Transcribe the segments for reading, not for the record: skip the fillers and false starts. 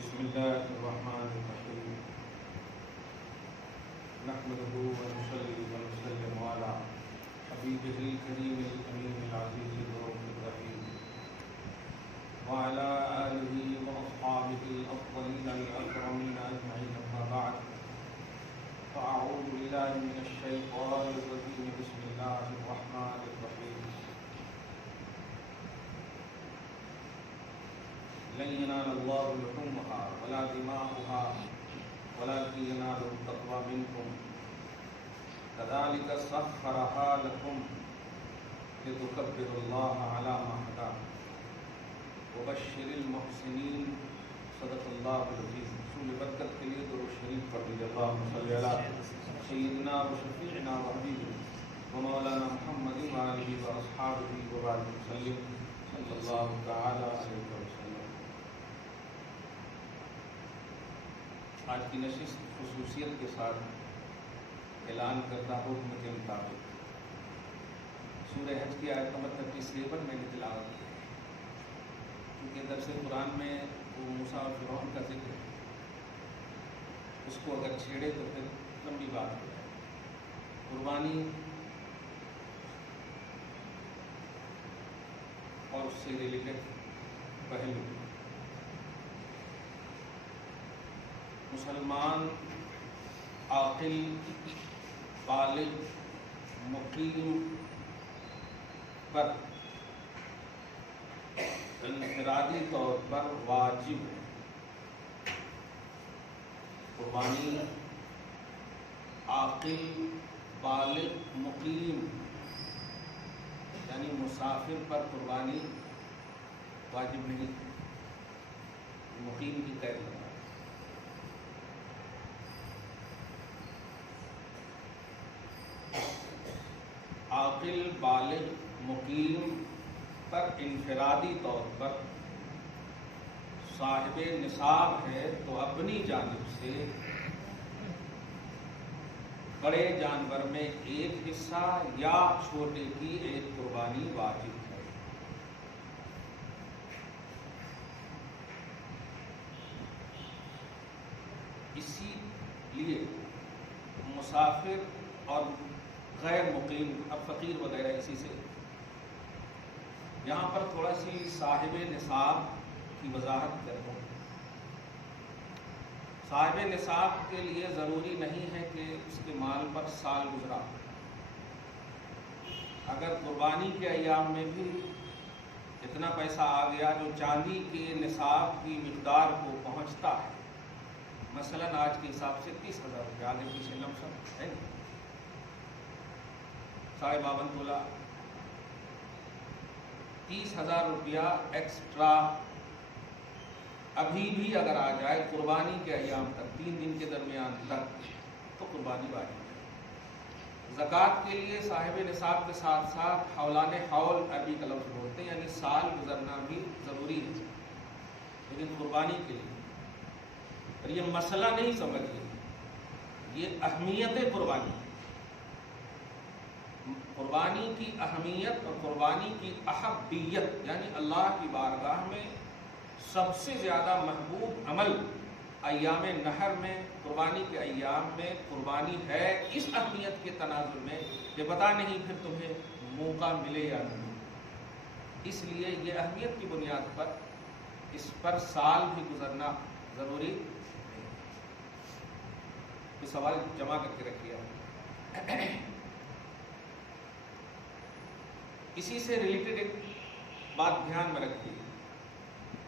بسم الله الرحمن الرحيم نحمده ونصلي ونسلم على حبيبه الكريم الأمين العزيز الرؤوف الرحيم وعلى آله وأصحابه الأفضلين الأكرمين أجمعين أما بعد فأعوذ بالله من الشيطان الرجيم بسم الله الرحمن الرحيم لن ينال الله لحومها ولا دماؤها ولكن يناله التقوى منكم كذلك سخرها لكم لتكبروا الله على ما هداكم وبشر المحسنين صدق الله العظيم. رسول برکت کے لیے درود شریف پڑھ لیجیے. اللهم صل علی سیدنا و شفیعنا و حبیبنا و مولانا محمد وآلہ واصحابہ وبارک وسلم صلی اللہ تعالی علیہ وسلم. آج کی نشست خصوصیت کے ساتھ اعلان کردہ حکم کے مطابق سورہ حج کی آیت نمبر 37 میں نے تلاوت کی. کیونکہ درس قرآن میں وہ موسیٰ اور فرعون کا ذکر ہے، اس کو اگر چھیڑے تو پھر لمبی بات ہو جائے. قربانی اور اس سے ریلیٹڈ پہلو، مسلمان عاقل بالغ مقیم پر انفرادی طور پر واجب ہے. قربانی عاقل بالغ مقیم یعنی مسافر پر قربانی واجب نہیں، مقیم کی قید کرنا. عاقل بالغ مقیم پر انفرادی طور پر صاحب نصاب ہے تو اپنی جانب سے بڑے جانور میں ایک حصہ یا چھوٹے کی ایک قربانی واجب ہے. اسی لیے مسافر اور غیر مقیم، اب فقیر وغیرہ اسی سے، یہاں پر تھوڑا سی صاحب نصاب کی وضاحت کروں. صاحب نصاب کے لیے ضروری نہیں ہے کہ اس کے مال پر سال گزرا. اگر قربانی کے ایام میں بھی اتنا پیسہ آ گیا جو چاندی کے نصاب کی مقدار کو پہنچتا ہے، مثلا آج کے حساب سے 30,000 روپے، آگے پیچھے لم سم ہے 52.5 تولہ، 30,000 روپیہ ایکسٹرا ابھی بھی اگر آ جائے قربانی کے ایام تک، 3 دن کے درمیان تک، تو قربانی واجب ہے. زکوٰۃ کے لیے صاحب نصاب کے ساتھ ساتھ حولان حول عربی کا لفظ بولتے ہیں، یعنی سال گزرنا بھی ضروری ہے. لیکن قربانی کے لیے، اور یہ مسئلہ نہیں سمجھیے، یہ اہمیت قربانی، قربانی کی اہمیت اور قربانی کی احبیت، یعنی اللہ کی بارگاہ میں سب سے زیادہ محبوب عمل ایام نحر میں، قربانی کے ایام میں قربانی ہے. اس اہمیت کے تناظر میں کہ پتہ نہیں پھر تمہیں موقع ملے یا نہیں، اس لیے یہ اہمیت کی بنیاد پر اس پر سال بھی گزرنا ضروری ہے. یہ سوال جمع کر کے رکھیے. اسی سے ریلیٹڈ ایک بات دھیان میں رکھیے.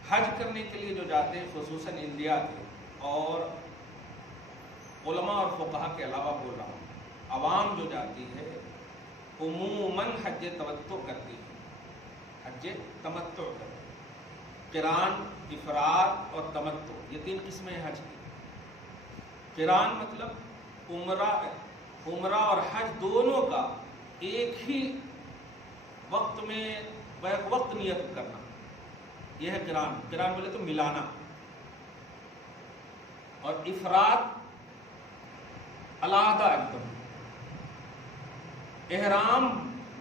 حج کرنے کے لیے جو جاتے ہیں، خصوصاً انڈیا کے اور علماء اور فقہا کے علاوہ بول رہا ہوں، عوام جو جاتی ہے عموماً حج تمتع کرتی ہے. حج تمتع کرتی ہے. قران، افراد اور تمتع، یہ 3 قسمیں ہیں حج کی. قران مطلب عمرہ اور حج دونوں کا ایک ہی وقت میں بیک وقت نیت کرنا، یہ ہے قران. قران بولے تو ملانا. اور افراد علیحدہ ایک دم، احرام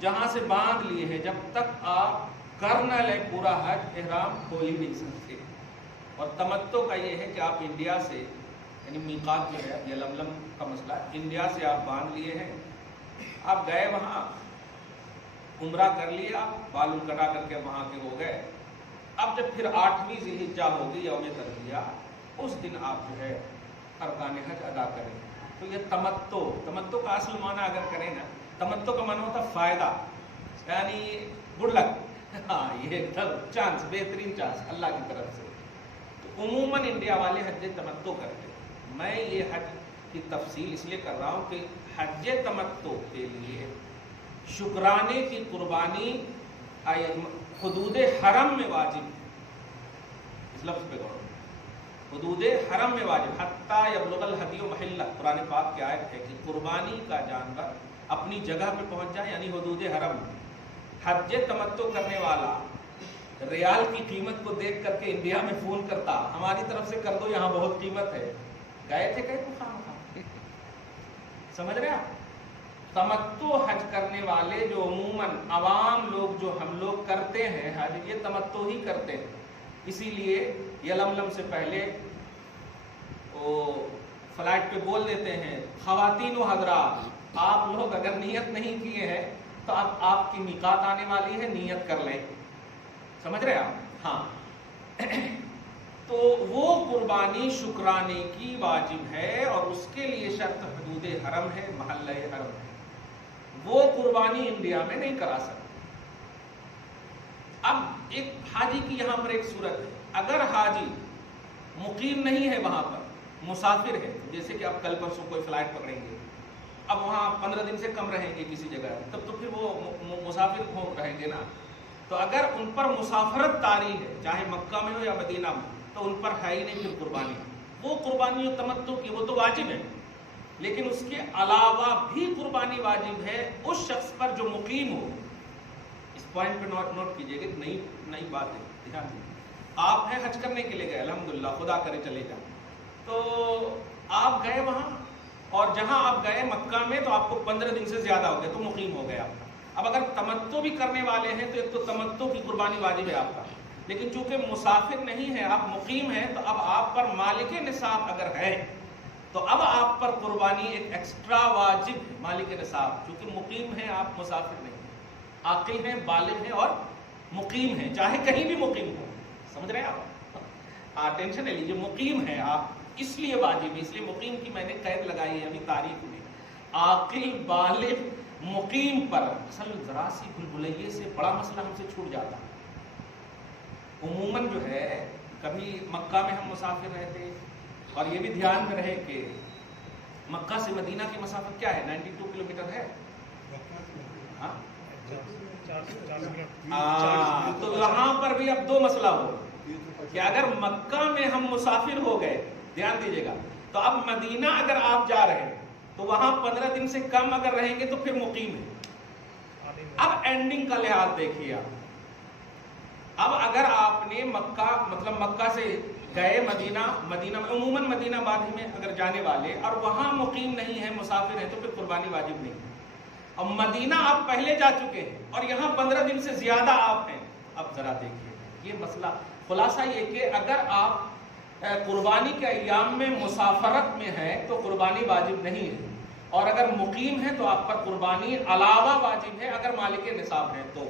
جہاں سے باندھ لیے ہیں، جب تک آپ کر نہ لیں پورا حج، احرام کھول ہی نہیں سکتے. اور تمتع کا یہ ہے کہ آپ انڈیا سے یعنی میقات جو ہے یلملم کا مسئلہ انڈیا سے آپ باندھ لیے ہیں، آپ گئے وہاں عمرہ کر لیا، بال کٹا کر کے وہاں کے ہو گئے، اب جب پھر 8ویں ذی الحجہ ہوگی یوم تربیہ، اس دن آپ جو ہے ارکان حج ادا کریں۔ تو یہ تمتع کا اصل معنی اگر کریں نا، تمتع کا معنی ہوتا فائدہ، یعنی گڈ لک، ہاں یہ ایک چانس، بہترین چانس اللہ کی طرف سے۔ تو عموماً انڈیا والے حج تمتع کرتے ہیں۔ میں یہ حج کی تفصیل اس لیے کر رہا ہوں کہ حج تمتع کے لیے شکرانے کی قربانی حدود حرم میں واجب ہے۔ اس لفظ پہ غور، حدود حرم میں واجب، حتیٰ یبلغ الہدی محلہ، قرآن پاک کی آیت ہے کہ قربانی کا جانور اپنی جگہ پہ پہنچ جائے، یعنی حدود حرم میں۔ حج تمتع کرنے والا ریال کی قیمت کو دیکھ کر کے انڈیا میں فون کرتا، ہماری طرف سے کر دو، یہاں بہت قیمت ہے، گئے تھے کہیں خام سمجھ رہے آپ؟ تمتع حج کرنے والے جو عموماً عوام لوگ جو ہم لوگ کرتے ہیں حج، یہ تمتع ہی کرتے ہیں۔ اسی لیے یلملم سے پہلے وہ فلائٹ پہ بول دیتے ہیں، خواتین و حضرات آپ لوگ اگر نیت نہیں کیے ہیں تو اب آپ کی میقات آنے والی ہے، نیت کر لیں۔ سمجھ رہے آپ؟ ہاں تو وہ قربانی شکرانے کی واجب ہے، اور اس کے لیے شرط حدود حرم ہے، محلہ حرم ہے۔ وہ قربانی انڈیا میں نہیں کرا سکتے۔ اب ایک حاجی کی یہاں پر ایک صورت ہے، اگر حاجی مقیم نہیں ہے وہاں پر، مسافر ہے، جیسے کہ اب کل پرسوں کوئی فلائٹ پکڑیں گے، اب وہاں 15 دن سے کم رہیں گے کسی جگہ، تب تو پھر وہ مسافر رہیں گے نا۔ تو اگر ان پر مسافرت طاری ہے، چاہے مکہ میں ہو یا مدینہ میں، تو ان پر ہے ہی نہیں پھر قربانی۔ وہ قربانی و تمتع کی وہ تو واجب ہے، لیکن اس کے علاوہ بھی قربانی واجب ہے اس شخص پر جو مقیم ہو۔ اس پوائنٹ پہ نوٹ کیجئے گا، نئی بات ہے، دھیان دیجیے۔ آپ ہیں حج کرنے کے لیے گئے، الحمدللہ، خدا کرے چلے جائیں، تو آپ گئے وہاں، اور جہاں آپ گئے مکہ میں تو آپ کو 15 دن سے زیادہ ہو گئے، تو مقیم ہو گیا۔ اب اگر تمتع بھی کرنے والے ہیں تو ایک تو تمتع کی قربانی واجب ہے آپ کا، لیکن چونکہ مسافر نہیں ہے، آپ مقیم ہیں، تو اب آپ پر مالک نصاب اگر ہے تو اب آپ پر قربانی ایک ایکسٹرا واجب ہے، مالک نصاب، چونکہ مقیم ہیں آپ، مسافر نہیں، عاقل ہیں، بالغ ہیں اور مقیم ہیں، چاہے کہیں بھی مقیم ہو۔ سمجھ رہے ہیں آپ؟ ٹینشن نہیں لیجیے، مقیم ہیں آپ، اس لیے واجب ہے، اس لیے مقیم کی میں نے قید لگائی ہے ابھی تاریخ میں۔ عاقل بالغ مقیم پر، اصل ذرا سی بلبلیے سے بڑا مسئلہ ہم سے چھوٹ جاتا۔ عموماً جو ہے کبھی مکہ میں ہم مسافر رہتے، اور یہ بھی دھیان میں رہے کہ مکہ سے مدینہ کی مسافت کیا ہے، 92 کلومیٹر ہے۔ تو یہاں پر بھی اب دو مسئلہ ہو کہ اگر مکہ میں ہم مسافر ہو گئے، دھیان دیجیے گا، تو اب مدینہ اگر آپ جا رہے ہیں تو وہاں 15 دن سے کم اگر رہیں گے تو پھر مقیم ہے۔ اب اینڈنگ کا لحاظ دیکھیے آپ، اب اگر آپ نے مکہ مطلب مکہ سے گئے مدینہ میں عموماً مدینہ آباد میں اگر جانے والے اور وہاں مقیم نہیں ہے، مسافر ہیں، تو پھر قربانی واجب نہیں ہے۔ اب مدینہ آپ پہلے جا چکے ہیں اور یہاں 15 دن سے زیادہ آپ ہیں، اب ذرا دیکھیے یہ مسئلہ، خلاصہ یہ کہ اگر آپ قربانی کے ایام میں مسافرت میں ہیں تو قربانی واجب نہیں ہے، اور اگر مقیم ہیں تو آپ پر قربانی علاوہ واجب ہے اگر مالک نصاب ہیں تو۔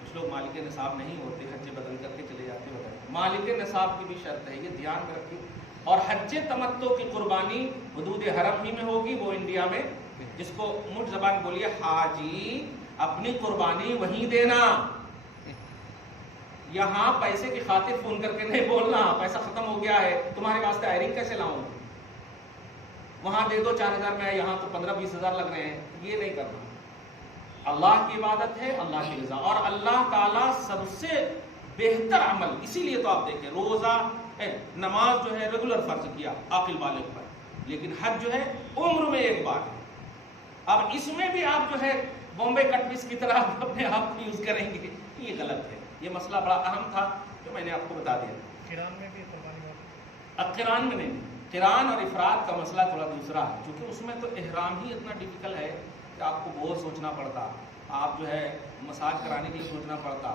کچھ لوگ مالک نصاب نہیں ہوتے، حج بدل کر کے چلے جاتے ہیں، مالک نصاب کی بھی شرط ہے، یہ دھیان میں رکھیے۔ اور حج تمتع کی قربانی حدود حرم ہی میں ہوگی، وہ انڈیا میں، جس کو مٹھ زبان بولیے، حاجی اپنی قربانی وہیں دینا، یہاں پیسے کی خاطر فون کر کے نہیں بولنا پیسہ ختم ہو گیا ہے، تمہارے واسطے آئرنگ کیسے لاؤں، وہاں دے دو 4000 میں، یہاں تو 15-20 ہزار لگ رہے ہیں، یہ نہیں کرنا۔ اللہ کی عبادت ہے، اللہ کی رضا، اور اللہ تعالیٰ سب سے بہتر عمل، اسی لیے تو آپ دیکھیں روزہ نماز جو ہے ریگولر فرض کیا عاقل بالغ پر، لیکن حج جو ہے عمر میں ایک بار ہے۔ اب اس میں بھی آپ جو ہے بامبے کٹ پیس کی طرح اپنے آپ کو یوز کریں گے، یہ غلط ہے۔ یہ مسئلہ بڑا اہم تھا جو میں نے آپ کو بتا دیا۔ قران میں بھی قربانی واجب؟ اب قران میں نہیں، قران اور افراد کا مسئلہ تھوڑا دوسرا ہے، کیونکہ اس میں تو احرام ہی اتنا ڈیفیکلٹ ہے کہ آپ کو بہت سوچنا پڑتا، آپ جو ہے مساج کرانے کے لیے سوچنا پڑتا،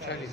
40,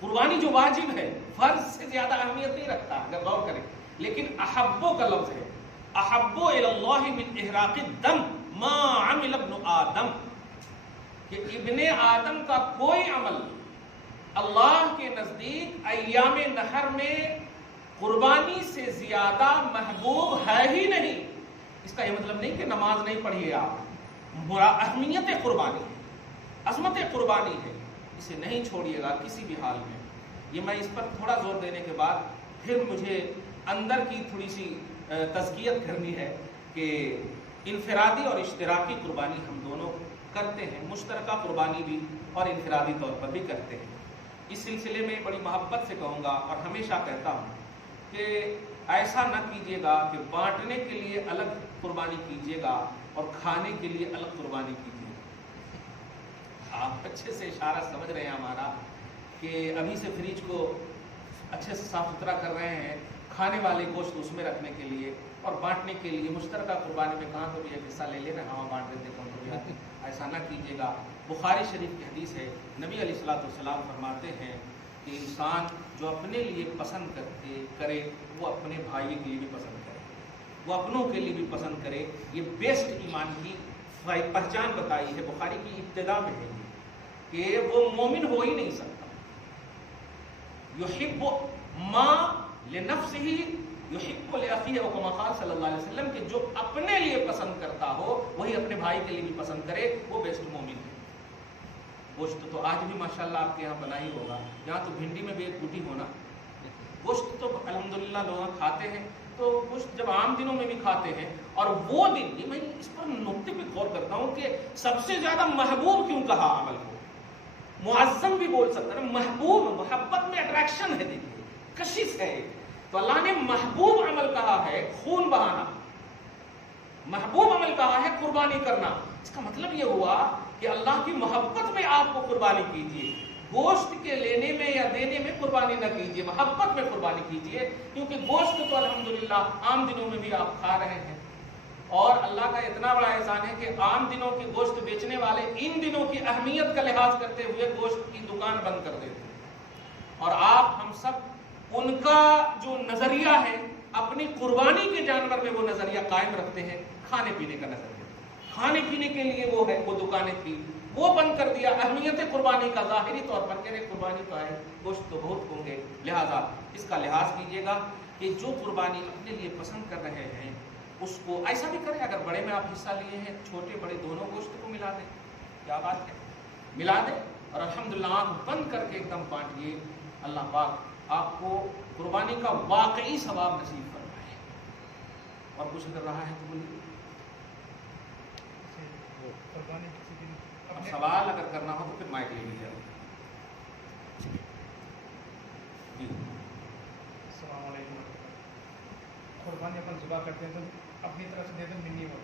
قربانی جو واجب ہے فرض سے زیادہ اہمیت نہیں رکھتا اگر غور کریں، لیکن احبو کا لفظ ہے، احبو الی اللہ من احراق الدم ما عمل ابن آدم، کہ ابن آدم کا کوئی عمل اللہ کے نزدیک ایام نحر میں قربانی سے زیادہ محبوب ہے ہی نہیں۔ اس کا یہ مطلب نہیں کہ نماز نہیں پڑھیے آپ، اہمیت قربانی ہے، عظمت قربانی ہے، اسے نہیں چھوڑیے گا کسی بھی حال میں۔ یہ میں اس پر تھوڑا زور دینے کے بعد پھر مجھے اندر کی تھوڑی سی تزکیت کرنی ہے کہ انفرادی اور اشتراکی قربانی ہم دونوں کرتے ہیں، مشترکہ قربانی بھی اور انفرادی طور پر بھی کرتے ہیں۔ اس سلسلے میں بڑی محبت سے کہوں گا اور ہمیشہ کہتا ہوں کہ ایسا نہ کیجیے گا کہ بانٹنے کے لیے الگ قربانی کیجیے گا اور کھانے کے لیے الگ قربانی کیجیے گا۔ آپ اچھے سے اشارہ سمجھ رہے ہیں ہمارا کہ ابھی سے فریج کو اچھے سے صاف ستھرا کر رہے ہیں کھانے والے گوشت اس میں رکھنے کے لیے اور بانٹنے کے لیے مشترکہ قربانی میں کہاں تو بھی ایک حصہ لے لینا، ہاں بانٹ دیتے کون تو بھی، ایسا نہ کیجیے گا۔ بخاری شریف کی حدیث ہے، نبی علیہ الصلوۃ والسلام فرماتے ہیں کہ انسان جو اپنے لیے پسند کرے وہ اپنے بھائی کے لیے بھی پسند کرے، وہ اپنوں کے لیے بھی پسند کرے۔ یہ بیسٹ ایمان کی پہچان بتائی ہے، بخاری کی ابتدا میں ہے کہ وہ مومن ہو ہی نہیں سکتا۔ یحب ما لنفسہ یحب لأخیہ، کما قال صلی اللہ علیہ وسلم، کہ جو اپنے لیے پسند کرتا ہو وہی اپنے بھائی کے لیے بھی پسند کرے، وہ بیسٹ مومن ہے۔ گوشت تو آج بھی ماشاءاللہ آپ کے یہاں بنا ہی ہوگا، یہاں تو بھنڈی میں بھی ایک بوٹی ہونا، گوشت تو الحمدللہ لوگ کھاتے ہیں، تو گوشت جب عام دنوں میں بھی کھاتے ہیں، اور وہ دن یہ میں اس پر نقطے پہ غور کرتا ہوں کہ سب سے زیادہ محبوب کیوں کہا عمل کو، معظم بھی بول سکتا ہے، محبوب، محبت میں اٹریکشن ہے، دیکھیے کشش ہے، تو اللہ نے محبوب عمل کہا ہے خون بہانا، محبوب عمل کہا ہے قربانی کرنا۔ اس کا مطلب یہ ہوا کہ اللہ کی محبت میں آپ کو قربانی کیجیے، گوشت کے لینے میں یا دینے میں قربانی نہ کیجیے، محبت میں قربانی کیجیے، کیونکہ گوشت تو الحمدللہ عام دنوں میں بھی آپ کھا رہے ہیں، اور اللہ کا اتنا بڑا احسان ہے کہ عام دنوں کے گوشت بیچنے والے ان دنوں کی اہمیت کا لحاظ کرتے ہوئے گوشت کی دکان بند کر دیتے ہیں، اور آپ ہم سب ان کا جو نظریہ ہے اپنی قربانی کے جانور میں وہ نظریہ قائم رکھتے ہیں، کھانے پینے کا نظریہ، کھانے پینے کے لیے وہ ہے، وہ دکانیں تھی وہ بند کر دیا۔ اہمیت قربانی کا ظاہری طور پر کہ قربانی تو ہے، گوشت تو بہت ہوں گے، لہذا اس کا لحاظ کیجیے گا کہ جو قربانی اپنے لیے پسند کر رہے ہیں اس کو ایسا بھی کریں، اگر بڑے میں آپ حصہ لیے ہیں چھوٹے بڑے دونوں گوشت کو ملا دیں، کیا بات ہے، ملا دیں اور الحمدللہ آنکھ بند کر کے ایک دم بانٹیے۔ اللہ پاک آپ کو قربانی کا واقعی ثواب نصیب فرمائے۔ اور کچھ اگر رہا ہے تو بولیے، قربانی کسی دن اب سوال اگر کرنا ہو تو پھر مائک لے لیجیے۔ جی السلام علیکم۔ قربانی اپن ذبح کرتے ہیں تو اپنی طرف سے دے دیں منی ہو،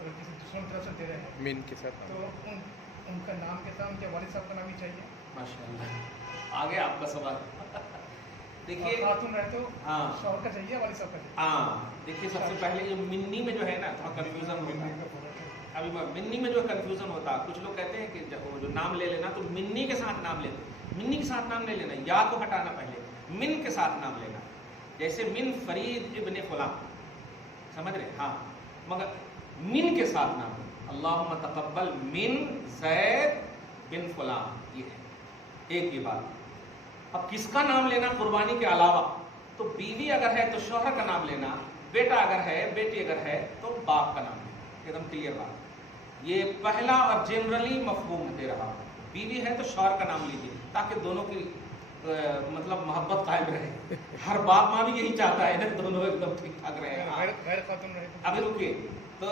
اگر کسی دوسروں کی طرف سے دے رہے ہیں مین کے ساتھ تو ان کا نام کے ساتھ ان کے والد صاحب کا نام ہی چاہیے؟ ماشاءاللہ، آگے آپ کا سوال دیکھیے، خاتون رہے تو ہاں شوہر کا چاہیے، والد صاحب کا چاہیے؟ ہاں دیکھیے، سب سے پہلے یہ منی میں جو ہے نا تھوڑا کنفیوژن ہوتا ہے، ابھی منی میں جو کنفیوژن ہوتا ہے، کچھ لوگ کہتے ہیں کہ جب جو نام لے لینا تو منی کے ساتھ نام لینا، منی کے ساتھ نام لے لینا، یا کو ہٹانا پہلے، من کے ساتھ نام لینا، جیسے من فرید ابن فلاں، سمجھ رہے؟ ہاں، مگر من کے ساتھ نام، اللہم تقبل من زید بن فلاں، یہ ہے ایک یہ بات۔ اب کس کا نام لینا قربانی کے علاوہ، تو بیوی اگر ہے تو شوہر کا نام لینا، بیٹا اگر ہے، بیٹی اگر ہے تو باپ کا نام لینا، ایک دم کلیئر بات۔ یہ پہلا اور جنرلی مفہوم دے رہا ہوں، بیوی ہے تو شوہر کا نام لیجیے تاکہ دونوں کی مطلب محبت قائم رہے، ہر باپ ماں بھی یہی چاہتا ہے نا دونوں ایک دم ٹھیک ٹھاک رہے۔ غیر خاتون رہے تو ابھی رکیے، تو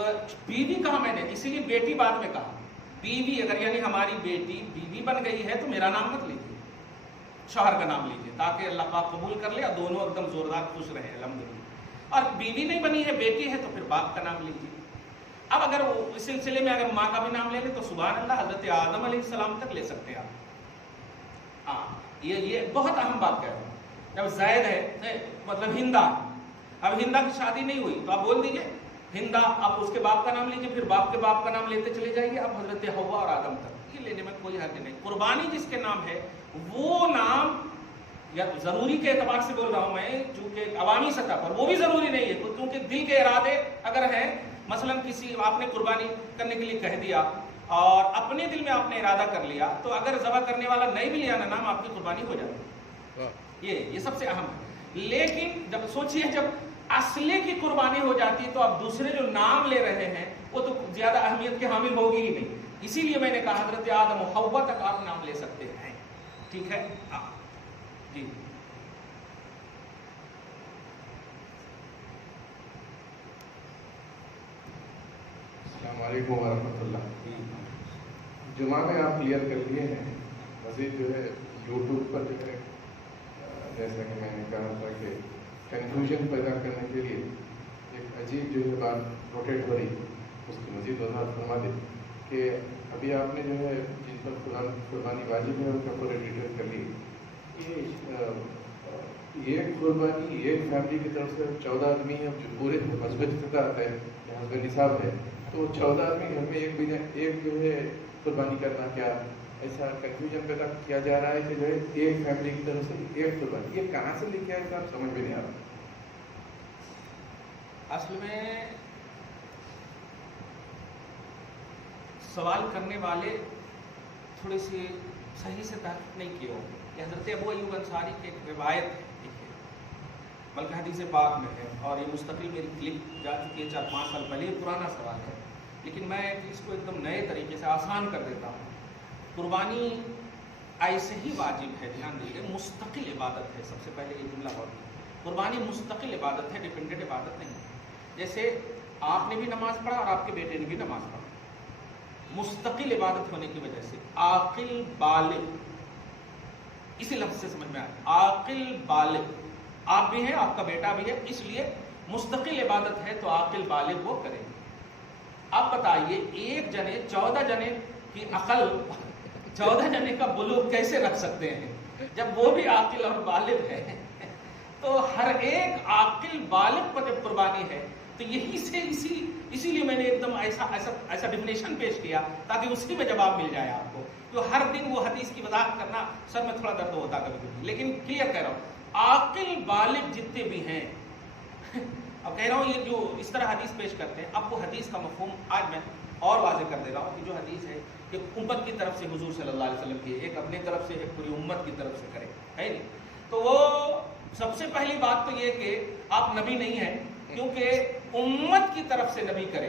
بیوی کہا میں نے، اسی لیے بیٹی بعد میں کہا، بیوی اگر یعنی ہماری بیٹی بیوی بن گئی ہے تو میرا نام مت لیجیے، شوہر کا نام لیجیے تاکہ اللہ پاک قبول کر لے اور دونوں ایک دم زوردار خوش رہے الحمدللہ۔ اور بیوی نہیں بنی ہے، بیٹی ہے تو پھر باپ کا نام لیجیے۔ اب اگر اس سلسلے میں اگر ماں کا بھی نام لے لے تو سبحان اللہ، حضرت آدم علیہ السلام تک لے سکتے ہیں آپ۔ ہاں یہ بہت اہم بات کہہ رہا ہوں۔ جب زید ہے مطلب ہندا، اب ہندا کی شادی نہیں ہوئی تو آپ بول دیجئے ہندا، آپ اس کے باپ کا نام لیجئے، پھر باپ کے باپ کا نام لیتے چلے جائیے اب حضرت حوا اور آدم تک۔ ٹھیک ہے, لینے میں کوئی حرج نہیں. قربانی جس کے نام ہے وہ نام یا تو ضروری کے اعتبار سے بول رہا ہوں میں, چونکہ عوامی سطح پر وہ بھی ضروری نہیں ہے, کیونکہ دل کے ارادے اگر ہیں, مثلا کسی آپ نے قربانی کرنے کے لیے کہہ دیا اور اپنے دل میں آپ نے ارادہ کر لیا, تو اگر ذبح کرنے والا نہیں بھی لیا نا نام, آپ کی قربانی ہو جاتی ہے. یہ سب سے اہم ہے. لیکن جب سوچئے جب اصلے کی قربانی ہو جاتی ہے تو اب دوسرے جو نام لے رہے ہیں وہ تو زیادہ اہمیت کے حامل ہوگی ہی نہیں. اسی لیے میں نے کہا حضرت آدم و حوا تک آپ نام لے سکتے ہیں. ٹھیک ہے, ہاں جی. السلام علیکم ورحمۃ اللہ. جمعہ میں آپ کلیئر کر لیے ہیں, مزید جو ہے یوٹیوب پر جو ہے جیسا کہ میں نے کہا تھا کہ کنفیوژن پیدا کرنے کے لیے ایک عجیب جو ہے بات روٹیٹ ہو رہی, اس کی مزید وضاحت فرما دیں کہ ابھی آپ نے جو ہے جن پر قربانی واجب ہے ان کا پورے ڈیٹیل کر لی. یہ قربانی ایک فیملی کی طرف سے 14 آدمی ہیں جو پورے مذہبی استطاعت ہے, حسب نصاب ہے, تو 14 آدمی گھر میں ایک جو ہے قربانی کرنا, کیا ایسا کنفیوژن پیدا کیا جا رہا ہے کہ جو ہے ایک فیملی کی طرف سے ایک قربانی, یہ کہاں سے لکھا ہے صاحب, سمجھ میں نہیں آ رہا. اصل میں سوال کرنے والے تھوڑے سے صحیح سے تحقیق نہیں کیے ہوں. یہ حضرت ابو ایوب انصاری کی ایک روایت ہے, بلکہ حدیث پاک میں ہے, اور یہ مستقل میری کلپ جا چکی ہے 4-5 سال پہلے. یہ پرانا سوال ہے, لیکن میں اس کو ایک دم نئے طریقے سے آسان کر دیتا ہوں. قربانی ایسے ہی واجب ہے, دھیان دیجیے, مستقل عبادت ہے. سب سے پہلے یہ جملہ بہت, قربانی مستقل عبادت ہے, ڈیپینڈنٹ عبادت نہیں. جیسے آپ نے بھی نماز پڑھا اور آپ کے بیٹے نے بھی نماز پڑھا, مستقل عبادت ہونے کی وجہ سے عاقل بالغ, اسی لفظ سے سمجھ میں آئے, عاقل بالغ آپ بھی ہیں, آپ کا بیٹا بھی ہے, اس لیے مستقل عبادت ہے تو عاقل بالغ وہ کریں گے. اب بتائیے ایک جنے 14 جنے کی عقل, 14 جنے کا بلوغ کیسے رکھ سکتے ہیں جب وہ بھی عاقل اور بالغ ہے؟ تو ہر ایک عاقل بالغ پر جب قربانی ہے تو یہی سے اسی لیے میں نے ایک دم ایسا ڈیفینیشن پیش کیا تاکہ اسی میں جواب مل جائے آپ کو. تو ہر دن وہ حدیث کی وضاحت کرنا سر میں تھوڑا درد ہوتا کبھی کبھی, لیکن کلیئر کہہ رہا ہوں, عاقل بالغ جتنے بھی ہیں. اب کہہ رہا ہوں یہ جو اس طرح حدیث پیش کرتے ہیں, اب وہ حدیث کا مفہوم آج میں اور واضح کر دے رہا ہوں کہ جو حدیث ہے کہ امت کی طرف سے حضور صلی اللہ علیہ وسلم کی, ایک اپنی طرف سے ایک پوری امت کی طرف سے کرے, ہے نہیں. تو وہ سب سے پہلی بات تو یہ کہ آپ نبی نہیں ہیں, کیونکہ امت کی طرف سے نبی کرے,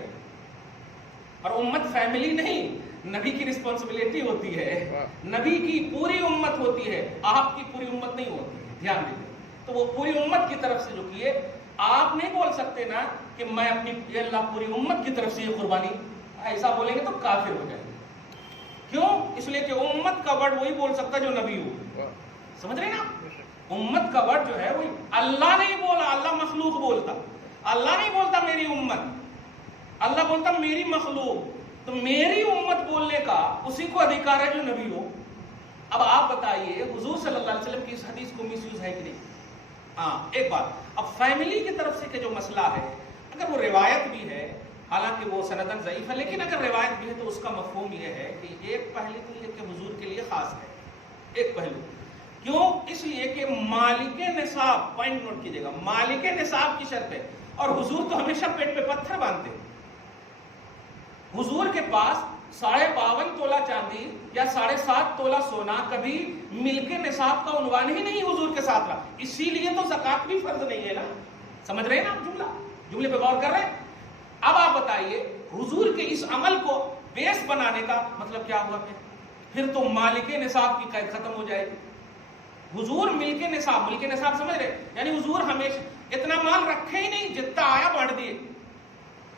اور امت فیملی نہیں, نبی کی رسپانسبلٹی ہوتی ہے, نبی کی پوری امت ہوتی ہے, آپ کی پوری امت نہیں ہوتی ہے, دھیان دیجیے. تو وہ پوری امت کی طرف سے جو کیے, آپ نہیں بول سکتے نا کہ میں اپنی یہ اللہ پوری امت کی طرف سے یہ قربانی, ایسا بولیں گے تو کافر ہو جائیں گے. کیوں؟ اس لیے کہ امت کا ورڈ وہی بول سکتا جو نبی ہو. سمجھ رہے نا, امت کا ورڈ جو ہے وہی, اللہ نہیں بولا, اللہ مخلوق بولتا. اللہ نہیں بولتا میری امت, اللہ بولتا میری مخلوق. تو میری امت بولنے کا اسی کو ادھیکار ہے جو نبی ہو. اب آپ بتائیے حضور صلی اللہ علیہ وسلم کی اس حدیث کو مس یوز ہے کہ نہیں؟ ہاں, ایک بات. اب فیملی کی طرف سے کہ جو مسئلہ ہے, اگر وہ روایت بھی ہے, حالانکہ وہ سندن ضعیف ہے, لیکن اگر روایت بھی ہے تو اس کا مفہوم یہ ہے کہ ایک پہلو تو یہ کہ حضور کے لیے خاص ہے, ایک پہلو. کیوں؟ اس لیے کہ مالک نصاب, پوائنٹ نوٹ کیجیے گا, مالک نصاب کی شرط ہے, اور حضور تو ہمیشہ پیٹ پہ پتھر باندھتے. حضور کے پاس 52.5 تولہ چاندی یا 7.5 تولہ سونا کبھی ملک نصاب کا عنوان ہی نہیں حضور کے ساتھ رہا, اسی لیے تو زکات بھی فرض نہیں ہے نا. سمجھ رہے ہیں نا آپ جملے پہ غور کر رہے ہیں؟ اب آپ بتائیے حضور کے اس عمل کو بیس بنانے کا مطلب کیا ہوا؟ پھر تو مالک نصاب کی قید ختم ہو جائے گی. حضور ملک نصاب سمجھ رہے, یعنی حضور ہمیشہ اتنا مال رکھے ہی نہیں, جتنا آیا بانٹ دیے.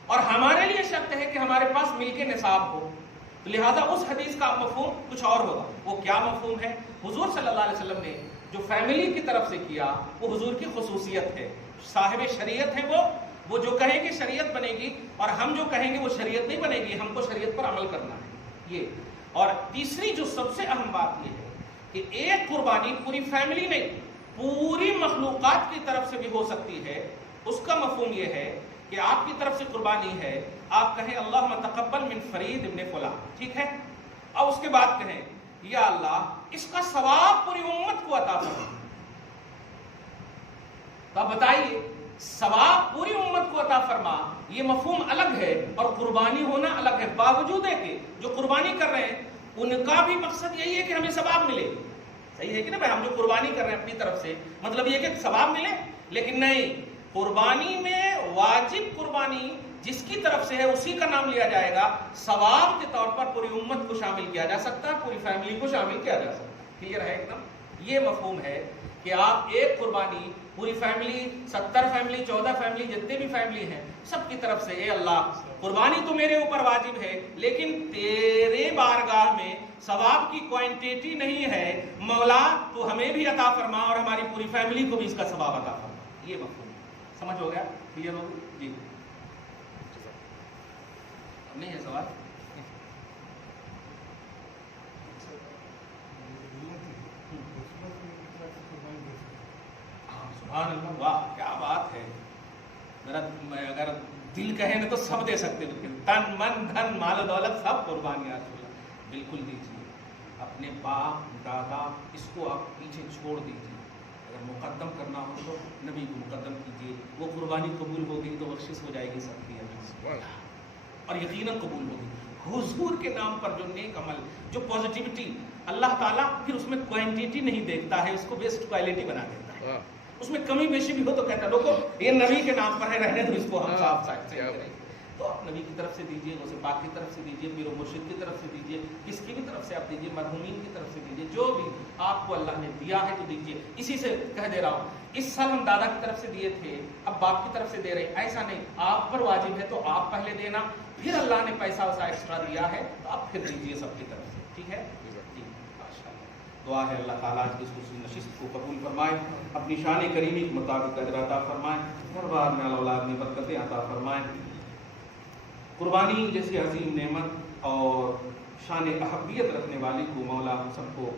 اور ہمارے لیے شرط ہے کہ ہمارے پاس ملک نصاب ہو, تو لہٰذا اس حدیث کا مفہوم کچھ اور ہوگا. وہ کیا مفہوم ہے؟ حضور صلی اللہ علیہ وسلم نے جو فیملی کی طرف سے کیا وہ حضور کی خصوصیت ہے, صاحب شریعت ہے. وہ جو کہیں گے شریعت بنے گی, اور ہم جو کہیں گے وہ شریعت نہیں بنے گی, ہم کو شریعت پر عمل کرنا ہے یہ. اور تیسری جو سب سے اہم بات یہ ہے کہ ایک قربانی پوری فیملی نہیں, پوری مخلوقات کی طرف سے بھی ہو سکتی ہے. اس کا مفہوم یہ ہے کہ آپ کی طرف سے قربانی ہے, آپ کہیں اللہم تقبل من فرید ابن فلاں, ٹھیک ہے, اور اس کے بعد کہیں یا اللہ اس کا ثواب پوری امت کو عطا فرما. تو اب بتائیے ثواب پوری امت کو عطا فرما یہ مفہوم الگ ہے اور قربانی ہونا الگ ہے. باوجود ہے کہ جو قربانی کر رہے ہیں ان کا بھی مقصد یہی ہے کہ ہمیں ثواب ملے. صحیح ہے کہ نا بھائی, ہم جو قربانی کر رہے ہیں اپنی طرف سے مطلب یہ کہ ثواب ملے, لیکن نہیں, قربانی میں واجب قربانی جس کی طرف سے ہے اسی کا نام لیا جائے گا. ثواب کے طور پر پوری امت کو شامل کیا جا سکتا ہے, پوری فیملی کو شامل کیا جا سکتا ہے. کلیئر ہے ایک دم. یہ مفہوم ہے کہ آپ ایک قربانی پوری فیملی 70 فیملی 14 فیملی جتنے بھی فیملی ہیں سب کی طرف سے اے اللہ قربانی تو میرے اوپر واجب ہے لیکن تیرے بارگاہ میں ثواب کی کوانٹیٹی نہیں ہے, مولا تو ہمیں بھی عطا فرما اور ہماری پوری فیملی کو بھی اس کا ثواب عطا فرما. یہ مفہوم سمجھ ہو گیا, کلیئر ہو گیا جی. نہیں ہے سوال؟ سبحان اللہ, واہ کیا بات ہے. میرا اگر دل کہے نا تو سب دے سکتے, تن من دھن مال و دولت سب قربانیاں بالکل دیجیے. اپنے باپ دادا اس کو آپ پیچھے چھوڑ دیجیے. اگر مقدم کرنا ہو تو نبی کو مقدم کیجیے. وہ قربانی قبول ہوگی تو بخشش ہو جائے گی سب کی اور یقیناً قبول ہوگی. حضور کے نام پر جو نیک عمل, جو پازیٹیوٹی, اللہ تعالیٰ پھر اس میں کوانٹیٹی نہیں دیکھتا ہے, اس کو بیسٹ کوالٹی بنا دیتا ہے. اس میں کمی بیشی بھی ہو تو کہتا ہے لوگوں یہ نبی کے نام پر ہے, رہنے دو اس کو, ہم صاف صاف کریں. تو آپ نبی کی طرف سے دیجیے, غوث پاک کی طرف سے دیجیے, پیر و مرشد کی طرف سے دیجیے, کس کی بھی طرف سے آپ دیجیے, مرحومین کی طرف سے دیجیے, جو بھی آپ کو اللہ نے دیا ہے تو دیجیے. اسی سے کہہ دے رہا ہوں, اس سال ہم دادا کی طرف سے دیے تھے, اب باپ کی طرف سے دے رہے, ایسا نہیں. آپ پر واجب ہے تو آپ پہلے دینا, پھر اللہ نے پیسہ ویسا ایکسٹرا دیا ہے تو آپ پھر دیجیے سب کی طرف سے. ٹھیک ہے جی, ماشاء اللہ. دعا ہے اللہ تعالیٰ آج کی اس خصوصی نشست کو قبول فرمائے, اپنی شان کریمی کے مطابق اجر عطا فرمائے, ہر بار میں اولاد میں برکتیں عطا فرمائے. قربانی جیسی عظیم نعمت اور شان اہمیت رکھنے والی کو مولا ہم سب کو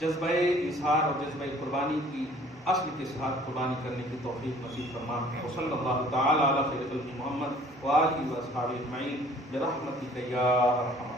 جذبہ اظہار اور جذبہ قربانی کی اصل کے ساتھ قربانی کرنے کی توفیق نصیب فرما. وصلی اللہ تعالی علی خیر خلق محمد وآلہ واصحابہ اجمعین برحمتک یا ارحم